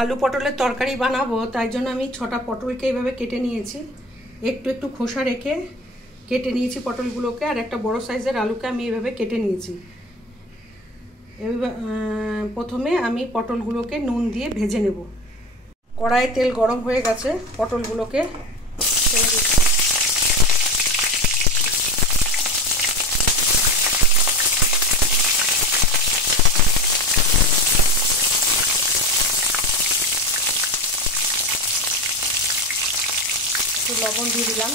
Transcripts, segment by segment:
आलू पटलेर तरकारी बानाबो ताई जोन्नो आमी 6टा पटलके एइभाবে केटे निয়েছি একটু একটু খোসা রেখে কেটে নিয়েছি পটলগুলোকে আর একটা বড় সাইজের আলুকে আমি এইভাবে কেটে নিয়েছি। প্রথমে আমি পটলগুলোকে নুন দিয়ে ভেজে নেব। কড়াইয়ে তেল গরম হয়ে গেছে, পটলগুলোকে ছেড়ে দিচ্ছি। একটু লবণ দিয়ে দিলাম।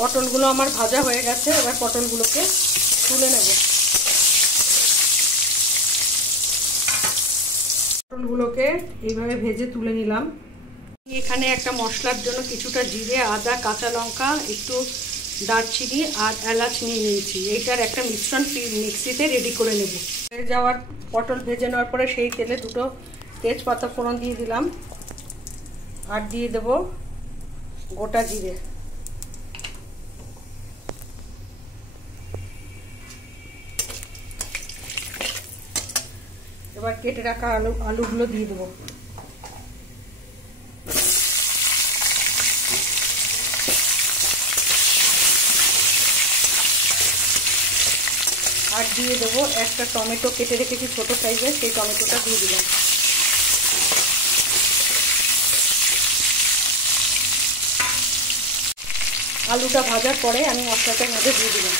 পটলগুলো আমার ভাজা হয়ে গেছে, এবার পটলগুলোকে তুলে নেব। পটলগুলোকে এইভাবে ভেজে তুলে নিলাম। এখানে একটা মশলার জন্য কিছুটা জিরে, আদা, কাঁচা লঙ্কা, একটু দারচিনি আর এলাচ নিয়ে নিয়েছি। এইটার একটা মিশ্রণ মিক্সিতে রেডি করে নেব। হয়ে যাওয়ার পটল ভেজে নেওয়ার পরে সেই তেলে দুটো তেজপাতা ফোড়ন দিয়ে দিলাম আর দিয়ে দেব গোটা জিরে। এবার কেটে রাখা আলুগুলো দিয়ে দেবো। আর দিয়ে দেবো একটা টমেটো কেটে রেখেছি ছোট সাইজের, সেই টমেটোটা দিয়ে দিলাম। আলুটা ভাজার পরে আমি মশলাটার মধ্যে দিয়ে দিলাম।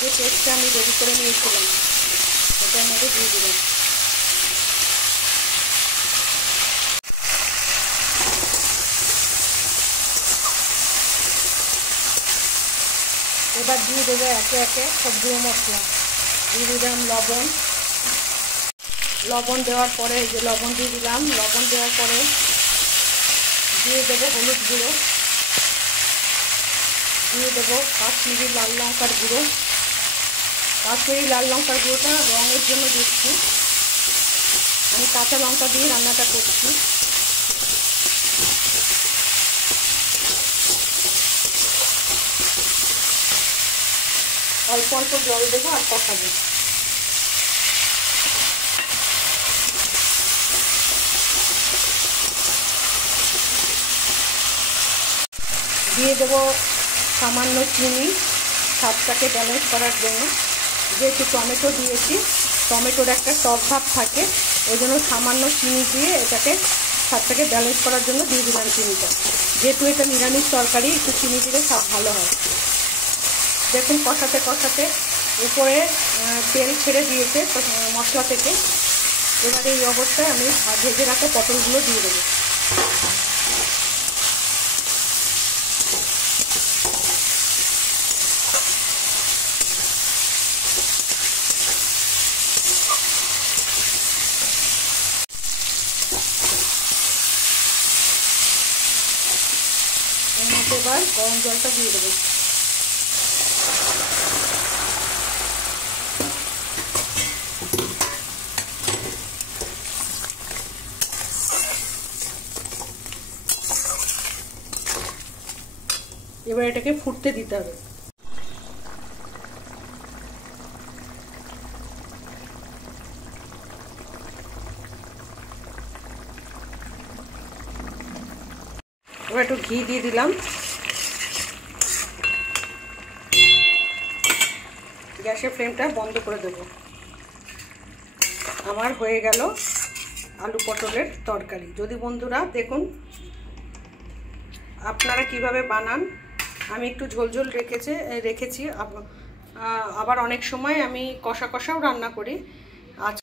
যে পেস্টটা আমি রেডি করে নিয়েছিলাম সেটার মধ্যে দিয়ে দিলাম। এবার দিয়ে দেবো একে একে সব গুঁড়ো মশলা। দিয়ে দিলাম লবণ দেওয়ার পরে যে লবণ দিয়ে দিলাম। লবণ দেওয়ার পরে দিয়ে দেবো হলুদ গুঁড়ো, দিয়ে দেবো কাশ্মীরি লাল লঙ্কার গুঁড়ো। কাশ্মীরি লাল লঙ্কার গুঁড়োটা রঙের জন্য দিচ্ছি, আমি কাঁচা লঙ্কা দিয়ে রান্নাটা করছি। অল্প অল্প জল দেবো আর কষাবো। দিয়ে দেবো সামান্য চিনি স্বাদটাকে ব্যালেন্স করার জন্য। যেহেতু টমেটো দিয়েছি, টমেটোর একটা টক ভাব থাকে, ওই জন্য সামান্য চিনি দিয়ে এটাকে স্বাদটাকে ব্যালেন্স করার জন্য দিয়ে দিলাম চিনিটা। যেহেতু এটা নিরামিষ তরকারি, একটু চিনি দিলে স্বাদ ভালো হয়। দেখুন কষাতে কষাতে উপরে তেল ছেড়ে দিয়েছে মশলা থেকে। এবার এই অবস্থায় আমি ভেজে রাখা পটলগুলো দিয়ে দেবো। এবার গরম জলটা দিয়ে দেবো। এবার এটাকে ফুটতে দিতে হবে। এবার একটু ঘি দিয়ে দিলাম। গ্যাসের ফ্লেমটা বন্ধ করে দেব। আমার হয়ে গেল আলু পটলের তরকারি। যদি বন্ধুরা দেখুন আপনারা কিভাবে বানান, আমি একটু ঝোলঝোল রেখেছি। আবার অনেক সময় আমি কষা কষাও রান্না করি। আজ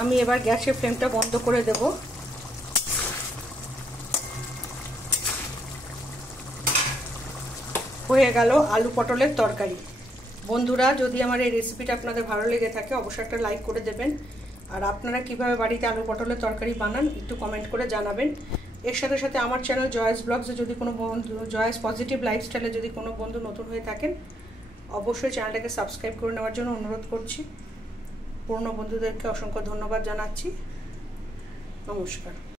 আমি এবার গ্যাসের ফ্লেমটা বন্ধ করে দেব। হয়ে গেল আলু পটলের তরকারি। বন্ধুরা যদি আমার এই রেসিপিটা আপনাদের ভালো লেগে থাকে অবশ্যই একটা লাইক করে দেবেন। আর আপনারা কিভাবে বাড়িতে আলু পটলের তরকারি বানান একটু কমেন্ট করে জানাবেন। এর সাথে সাথে আমার চ্যানেল জয়েস ব্লগসে যদি কোনো বন্ধু, জয়েস পজিটিভ লাইফস্টাইলে যদি কোনো বন্ধু নতুন হয়ে থাকেন অবশ্যই চ্যানেলটাকে সাবস্ক্রাইব করে নেওয়ার জন্য অনুরোধ করছি। পুরনো বন্ধুদেরকে অসংখ্য ধন্যবাদ জানাচ্ছি। নমস্কার।